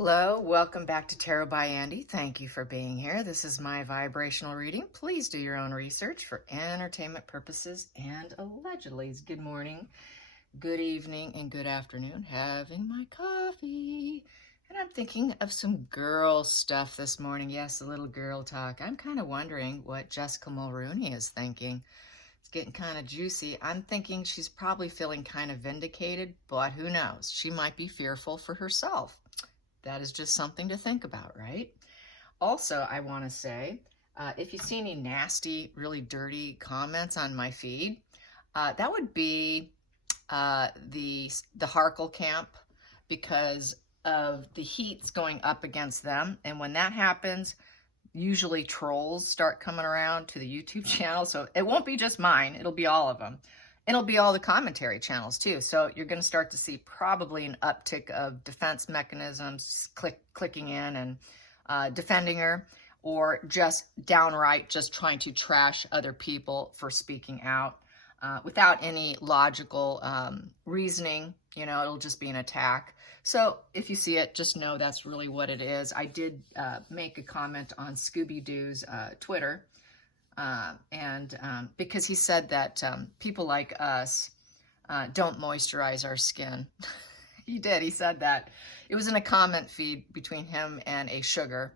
Hello, welcome back to Tarot by Andy. Thank you for being here. This is my vibrational reading. Please do your own research for entertainment purposes and allegedly. Good morning, good evening, and good afternoon. Having my coffee. And I'm thinking of some girl stuff this morning. Yes, a little girl talk. I'm kind of wondering what Jessica Mulroney is thinking. It's getting kind of juicy. I'm thinking she's probably feeling kind of vindicated, but who knows? She might be fearful for herself. That is just something to think about, right? Also, I want to say, if you see any nasty, really dirty comments on my feed, that would be the Harkle camp, because of the heat's going up against them. And when that happens, usually trolls start coming around to the YouTube channel. So it won't be just mine. It'll be all of them. It'll be all the commentary channels too. So you're going to start to see probably an uptick of defense mechanisms clicking in and defending her, or just downright just trying to trash other people for speaking out without any logical reasoning. You know, it'll just be an attack. So if you see it, just know that's really what it is. I did make a comment on Scooby-Doo's Twitter. Because he said that people like us don't moisturize our skin. He did. He said that. It was in a comment feed between him and a sugar,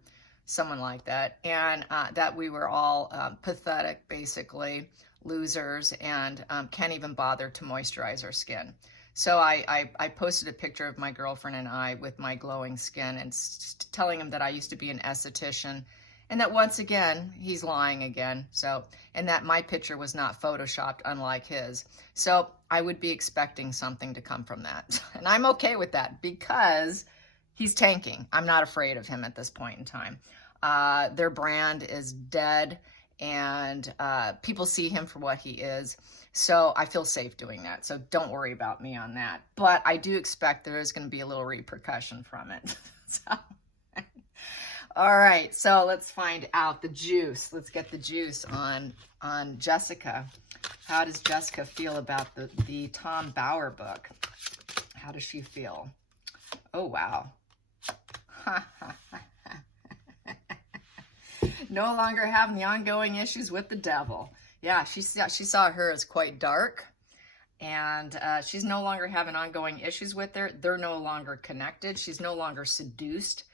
someone like that, and that we were all pathetic, basically, losers, and can't even bother to moisturize our skin. So I posted a picture of my girlfriend and I with my glowing skin and telling him that I used to be an esthetician, and that once again, he's lying again. So, and that my picture was not photoshopped, unlike his. So I would be expecting something to come from that. And I'm okay with that because he's tanking. I'm not afraid of him at this point in time. Their brand is dead, and people see him for what he is. So I feel safe doing that. So don't worry about me on that. But I do expect there is going to be a little repercussion from it. So. All right, so let's find out the juice. Let's get the juice on Jessica. How does Jessica feel about the Tom Bauer book? How does she feel? Oh, wow. No longer having the ongoing issues with the devil. Yeah, she saw her as quite dark, and she's no longer having ongoing issues with her. They're no longer connected. She's no longer seduced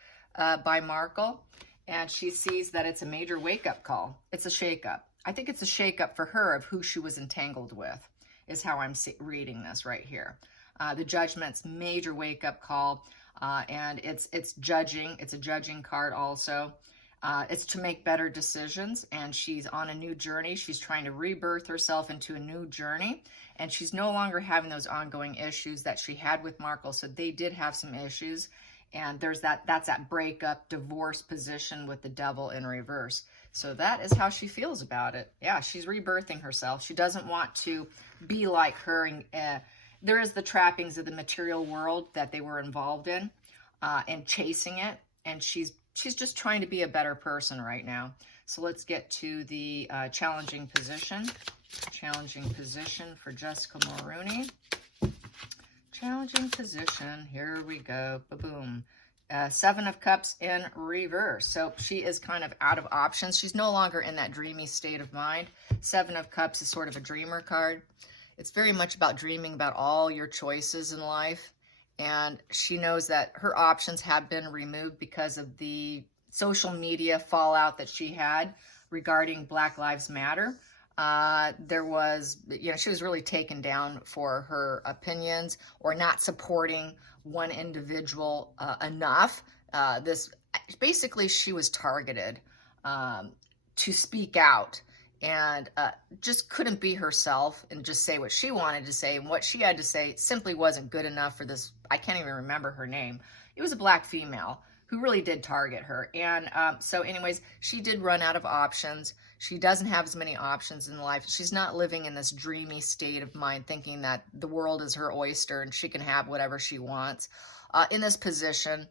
by Markle, and she sees that it's a major wake-up call. It's a shake-up. I think it's a shake-up for her of who she was entangled with, is how I'm reading this right here. The Judgment's major wake-up call, and it's judging. It's a judging card also. It's to make better decisions, and she's on a new journey. She's trying to rebirth herself into a new journey, and she's no longer having those ongoing issues that she had with Markle. So they did have some issues. And that's that breakup, divorce position with the devil in reverse. So that is how she feels about it. Yeah, she's rebirthing herself. She doesn't want to be like her. There is the trappings of the material world that they were involved in, and chasing it. And she's just trying to be a better person right now. So let's get to the challenging position. Challenging position for Jessica Mulroney. Challenging position. Here we go. Ba-boom. Seven of Cups in reverse. So she is kind of out of options. She's no longer in that dreamy state of mind. Seven of Cups is sort of a dreamer card. It's very much about dreaming about all your choices in life. And she knows that her options have been removed because of the social media fallout that she had regarding Black Lives Matter. There was, she was really taken down for her opinions or not supporting one individual enough. Basically, she was targeted to speak out, and just couldn't be herself and just say what she wanted to say. And what she had to say simply wasn't good enough for this. I can't even remember her name. It was a black female who really did target her. And so anyways, she did run out of options. She doesn't have as many options in life. She's not living in this dreamy state of mind thinking that the world is her oyster and she can have whatever she wants. In this position,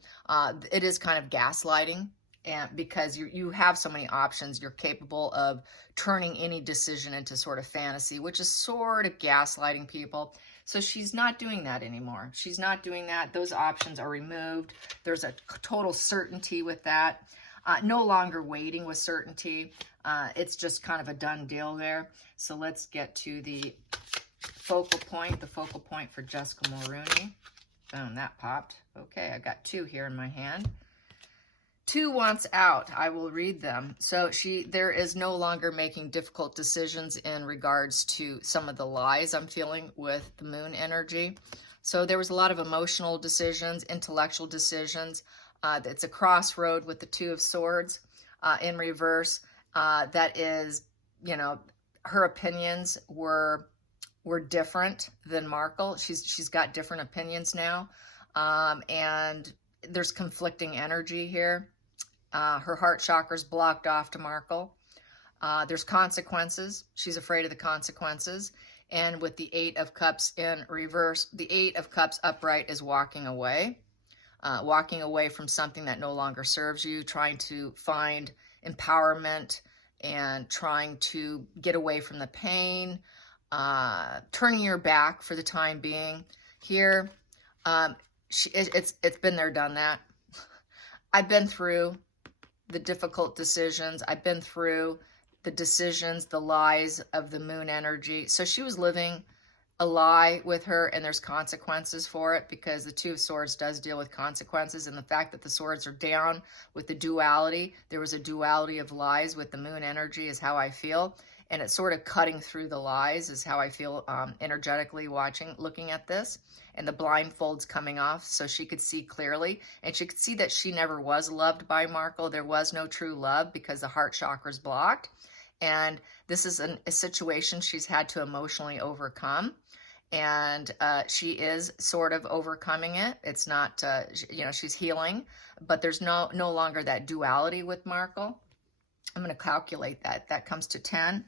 it is kind of gaslighting, and because you have so many options, you're capable of turning any decision into sort of fantasy, which is sort of gaslighting people. So she's not doing that anymore. She's not doing that. Those options are removed. There's a total certainty with that. No longer waiting with certainty. It's just kind of a done deal there. So let's get to the focal point for Jessica Mulroney. Boom, that popped. Okay, I got 2 here in my hand. 2 wants out. I will read them. So there is no longer making difficult decisions in regards to some of the lies I'm feeling with the moon energy. So there was a lot of emotional decisions, intellectual decisions. It's a crossroad with the 2 of Swords in reverse. That is, you know, her opinions were different than Markle. She's got different opinions now. And there's conflicting energy here. Her heart chakra's blocked off to Markle. There's consequences. She's afraid of the consequences. And with the 8 of Cups in reverse, the 8 of Cups upright is walking away from something that no longer serves you, trying to find empowerment and trying to get away from the pain, turning your back for the time being. Here, it's been there, done that. I've been through the difficult decisions. I've been through the decisions, the lies of the moon energy. So she was living a lie with her, and there's consequences for it, because the 2 of Swords does deal with consequences, and the fact that the swords are down with the duality, there was a duality of lies with the moon energy is how I feel, and it's sort of cutting through the lies is how I feel energetically looking at this. And the blindfold's coming off so she could see clearly. And she could see that she never was loved by Markle. There was no true love because the heart chakra's blocked. And this is a situation she's had to emotionally overcome. And she is sort of overcoming it. It's not, you know, she's healing. But there's no longer that duality with Markle. I'm going to calculate that. That comes to 10.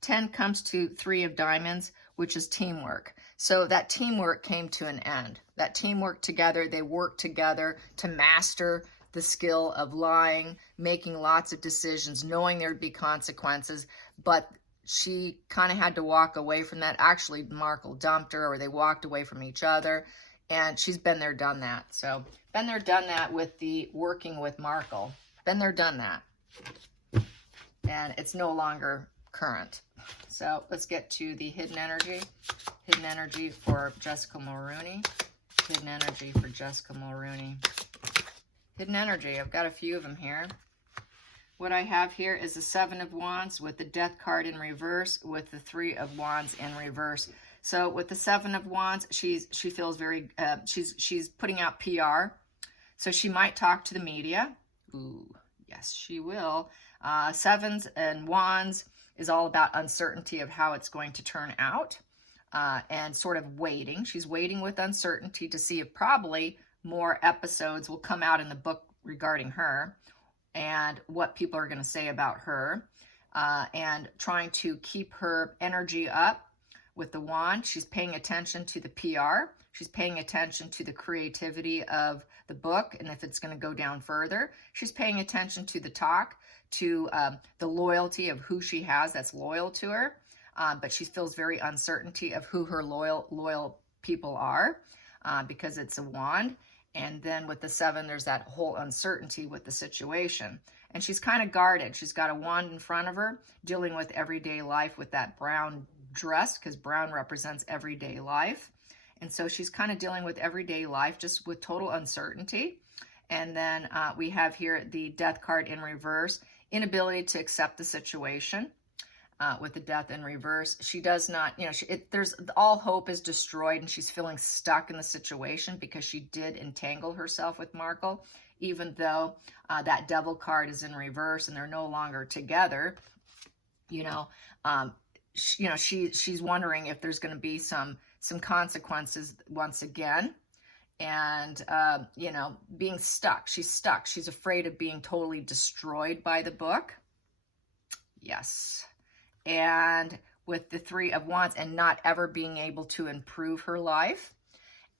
10 comes to 3 of Diamonds, which is teamwork. So that teamwork came to an end. That teamwork together, they worked together to master the skill of lying, making lots of decisions, knowing there'd be consequences, but she kind of had to walk away from that. Actually, Markle dumped her, or they walked away from each other, and she's been there, done that. So been there, done that with the working with Markle. Been there, done that. And it's no longer current. So let's get to the hidden energy. Hidden energy for Jessica Mulroney. Hidden energy for Jessica Mulroney. Hidden energy, I've got a few of them here. What I have here is the 7 of Wands with the Death card in reverse, with the 3 of Wands in reverse. So with the 7 of Wands, she feels very, she's putting out PR. So she might talk to the media. Ooh, yes, she will. 7s and Wands is all about uncertainty of how it's going to turn out, and sort of waiting. She's waiting with uncertainty to see if probably more episodes will come out in the book regarding her and what people are going to say about her, and trying to keep her energy up with the wand. She's paying attention to the PR. She's paying attention to the creativity of the book, and if it's going to go down further. She's paying attention to the talk, to the loyalty of who she has that's loyal to her, but she feels very uncertainty of who her loyal people are, because it's a wand. And then with the 7, there's that whole uncertainty with the situation. And she's kind of guarded. She's got a wand in front of her, dealing with everyday life with that brown dress, because brown represents everyday life. And so she's kind of dealing with everyday life just with total uncertainty. And then we have here the Death card in reverse, inability to accept the situation. With the Death in reverse, she does not, you know, there's all hope is destroyed, and she's feeling stuck in the situation because she did entangle herself with Markle, even though that Devil card is in reverse and they're no longer together. She's wondering if there's going to be some consequences once again, and being stuck. She's stuck. She's afraid of being totally destroyed by the book. Yes. And with the 3 of Wands, and not ever being able to improve her life,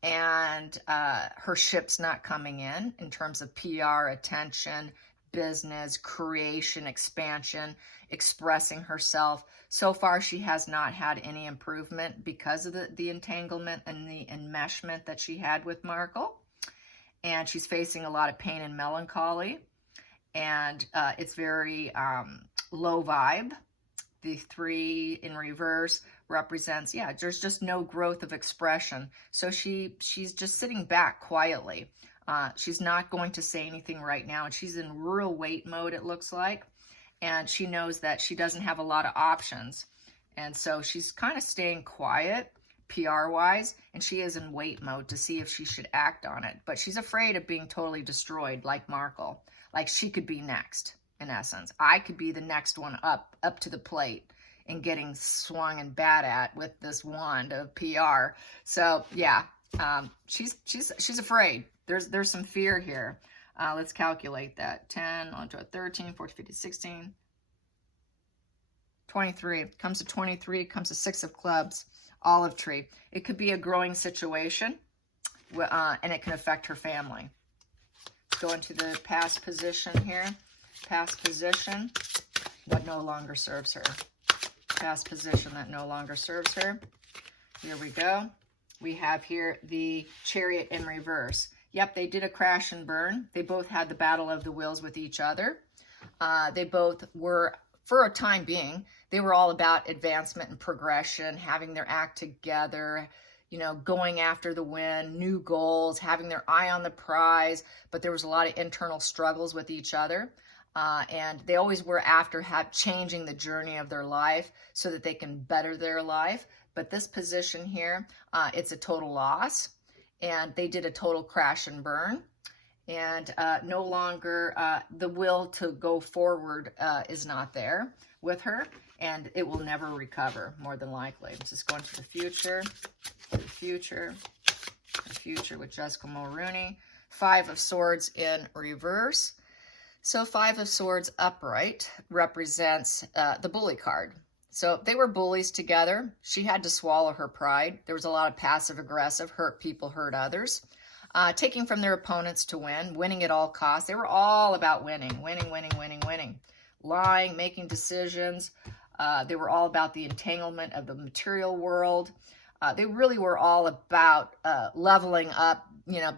and her ship's not coming in terms of PR, attention, business, creation, expansion, expressing herself. So far, she has not had any improvement because of the entanglement and the enmeshment that she had with Markle. And she's facing a lot of pain and melancholy. And it's very low vibe. The 3 in reverse represents, yeah, there's just no growth of expression. So she's just sitting back quietly. She's not going to say anything right now. And she's in real wait mode, it looks like. And she knows that she doesn't have a lot of options. And so she's kind of staying quiet, PR-wise, and she is in wait mode to see if she should act on it. But she's afraid of being totally destroyed like Markle. Like she could be next, in essence. I could be the next one up to the plate and getting swung and bat at with this wand of PR. So yeah, she's afraid. There's some fear here. Let's calculate that. 10, 13, 14, 15, 16, 23. Comes to 23, comes to 6 of clubs, olive tree. It could be a growing situation, and it can affect her family. Let's go into the past position here. Past position that no longer serves her. Past position that no longer serves her. Here we go. We have here the Chariot in reverse. Yep, they did a crash and burn. They both had the battle of the wills with each other. They both were, for a time being, they were all about advancement and progression, having their act together, you know, going after the win, new goals, having their eye on the prize. But there was a lot of internal struggles with each other. And they always were after changing the journey of their life so that they can better their life. But this position here, it's a total loss. And they did a total crash and burn. And no longer the will to go forward is not there with her. And it will never recover, more than likely. Let's just go into the future. The future with Jessica Mulroney. 5 of Swords in reverse. So 5 of Swords upright represents the bully card. So they were bullies together. She had to swallow her pride. There was a lot of passive aggressive, hurt people, hurt others. Taking from their opponents to win, winning at all costs. They were all about winning. Lying, making decisions. They were all about the entanglement of the material world. They really were all about leveling up, you know,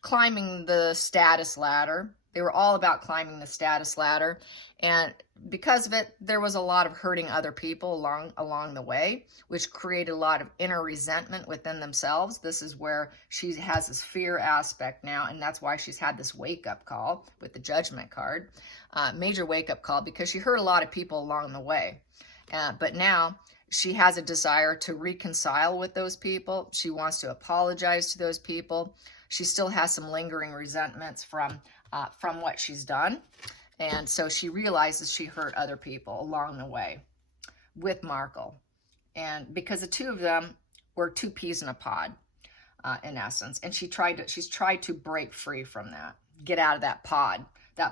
climbing the status ladder. They were all about climbing the status ladder. And because of it, there was a lot of hurting other people along the way, which created a lot of inner resentment within themselves. This is where she has this fear aspect now, and that's why she's had this wake-up call with the Judgment card. Major wake-up call because she hurt a lot of people along the way. But now she has a desire to reconcile with those people. She wants to apologize to those people. She still has some lingering resentments from what she's done. And so she realizes she hurt other people along the way with Markle. And because the 2 of them were 2 peas in a pod, in essence. And she's tried to break free from that, get out of that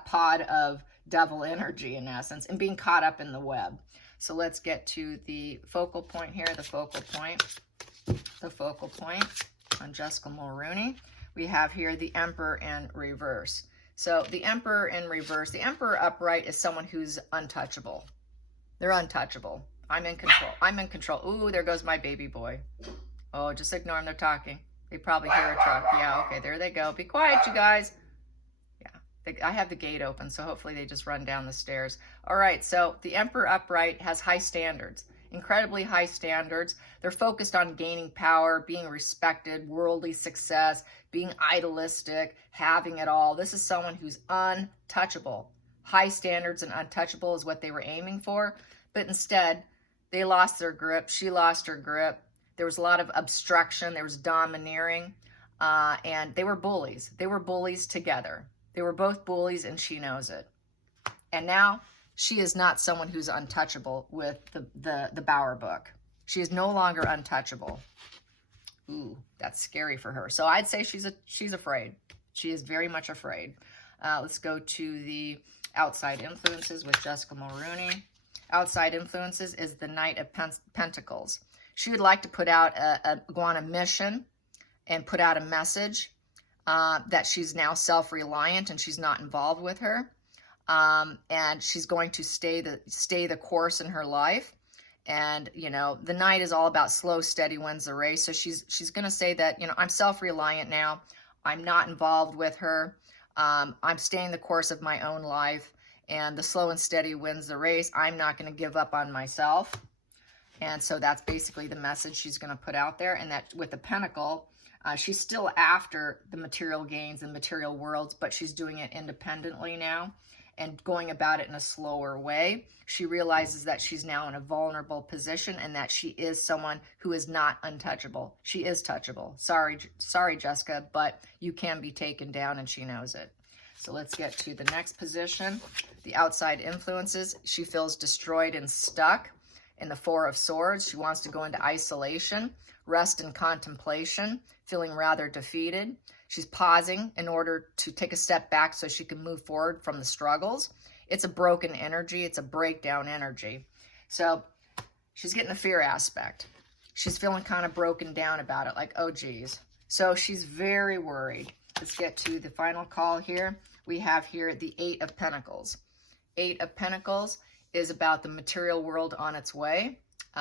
pod of devil energy, in essence, and being caught up in the web. So let's get to the focal point here, the focal point on Jessica Mulroney. We have here the Emperor in reverse. So the Emperor in reverse, the Emperor upright is someone who's untouchable. They're untouchable. I'm in control. Ooh, there goes my baby boy. Oh, just ignore them. They're talking. They probably hear a truck. Yeah, okay, there they go. Be quiet, you guys. Yeah, I have the gate open, so hopefully they just run down the stairs. All right, so the Emperor upright has high standards. Incredibly high standards. They're focused on gaining power, being respected, worldly success, being idealistic, having it all. This is someone who's untouchable. High standards and untouchable is what they were aiming for, but instead they lost their grip. She lost her grip. There was a lot of obstruction. There was domineering, and they were bullies. They were bullies together. They were both bullies, and she knows it. And now she is not someone who's untouchable with the Bauer book. She is no longer untouchable. Ooh, that's scary for her. So I'd say she's afraid. She is very much afraid. Let's go to the outside influences with Jessica Mulroney. Outside influences is the Knight of Pentacles. She would like to put out go on a mission and put out a message that she's now self-reliant and she's not involved with her. and she's going to stay the course in her life. And, you know, the Knight is all about slow, steady wins the race. So she's going to say that, you know, I'm self-reliant now. I'm not involved with her. I'm staying the course of my own life. And the slow and steady wins the race. I'm not going to give up on myself. And so that's basically the message she's going to put out there. And that with the Pentacle, she's still after the material gains and material worlds, but she's doing it independently now and going about it in a slower way. She realizes that she's now in a vulnerable position and that she is someone who is not untouchable. She is touchable. Sorry, Jessica, but you can be taken down, and she knows it. So let's get to the next position. The outside influences. She feels destroyed and stuck in the Four of Swords. She wants to go into isolation, rest and contemplation, feeling rather defeated. She's pausing in order to take a step back so she can move forward from the struggles. It's a broken energy. It's a breakdown energy. So she's getting the fear aspect. She's feeling kind of broken down about it, like, oh, geez. So she's very worried. Let's get to the final call here. We have here the Eight of Pentacles. Eight of Pentacles is about the material world on its way.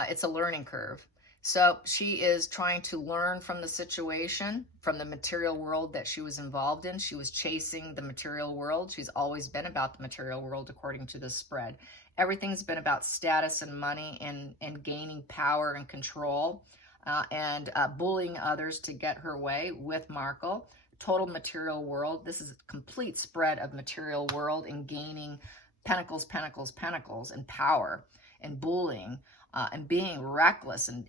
It's a learning curve. So she is trying to learn from the situation, from the material world that she was involved in. She was chasing the material world. She's always been about the material world, according to this spread. Everything's been about status and money and gaining power and control and bullying others to get her way with Markle. Total material world. This is a complete spread of material world and gaining pentacles, pentacles, pentacles, and power and bullying. And being reckless and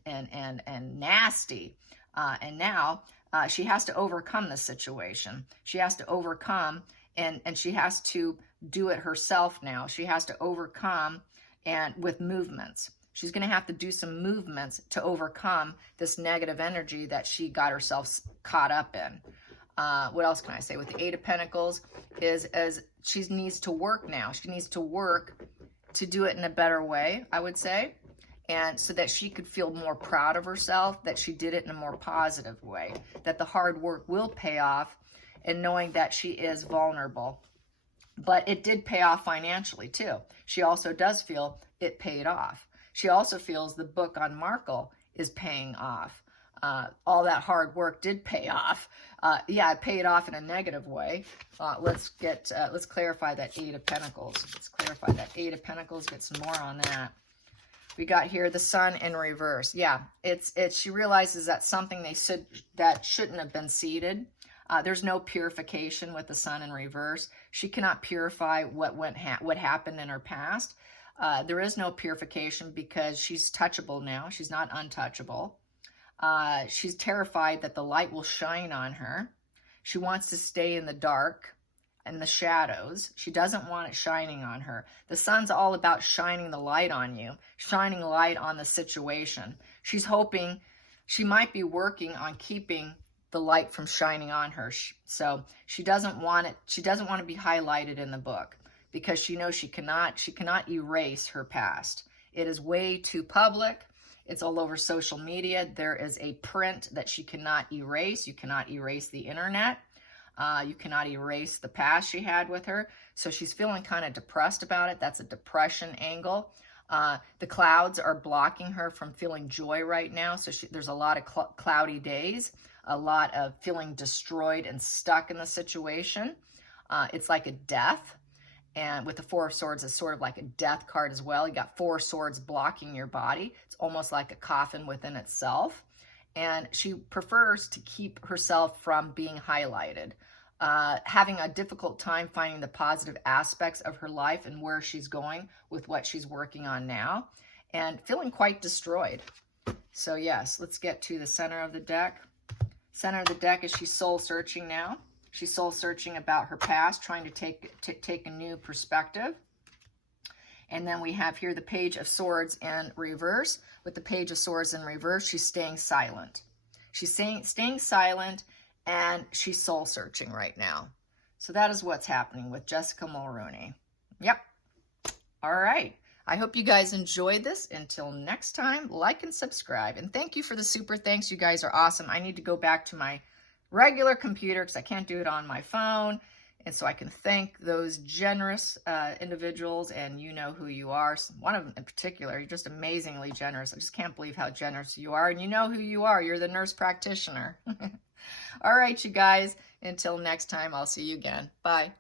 nasty. And now she has to overcome this situation. She has to overcome, and she has to do it herself now. She has to overcome and with movements. She's going to have to do some movements to overcome this negative energy that she got herself caught up in. What else can I say? With the Eight of Pentacles is as she needs to work now. She needs to work to do it in a better way, I would say. And so that she could feel more proud of herself, that she did it in a more positive way, that the hard work will pay off, and knowing that she is vulnerable. But it did pay off financially too. She also does feel it paid off. She also feels the book on Markle is paying off. All that hard work did pay off. Yeah, it paid off in a negative way. Let's clarify that Eight of Pentacles. Let's clarify that Eight of Pentacles, get some more on that. We got here the Sun in reverse. Yeah, she realizes that something they said that shouldn't have been seeded. There's no purification with the Sun in reverse. She cannot purify what happened in her past. There is no purification because she's touchable now. She's not untouchable. She's terrified that the light will shine on her. She wants to stay in the dark and the shadows. She doesn't want it shining on her. The Sun's all about shining the light on you, shining light on the situation. She's hoping, she might be working on keeping the light from shining on her. So she doesn't want it, she doesn't want to be highlighted in the book because she knows she cannot erase her past. It is way too public. It's all over social media. There is a print that she cannot erase. You cannot erase the internet. You cannot erase the past she had with her. So she's feeling kind of depressed about it. That's a depression angle. The clouds are blocking her from feeling joy right now. So there's a lot of cloudy days, a lot of feeling destroyed and stuck in the situation. It's like a death. And with the Four of Swords, it's sort of like a death card as well. You got four swords blocking your body. It's almost like a coffin within itself. And she prefers to keep herself from being highlighted, having a difficult time finding the positive aspects of her life and where she's going with what she's working on now, and feeling quite destroyed. So yes, let's get to the center of the deck. Center of the deck is she's soul searching now. She's soul searching about her past, trying to take a new perspective. And then we have here the Page of Swords in reverse. With the Page of Swords in reverse, she's staying silent. She's staying silent, and she's soul searching right now. So that is what's happening with Jessica Mulroney. Yep. All right. I hope you guys enjoyed this. Until next time, like and subscribe. And thank you for the super thanks. You guys are awesome. I need to go back to my regular computer because I can't do it on my phone. And so I can thank those generous individuals, and you know who you are. One of them in particular, you're just amazingly generous. I just can't believe how generous you are. And you know who you are. You're the nurse practitioner. All right, you guys. Until next time, I'll see you again. Bye.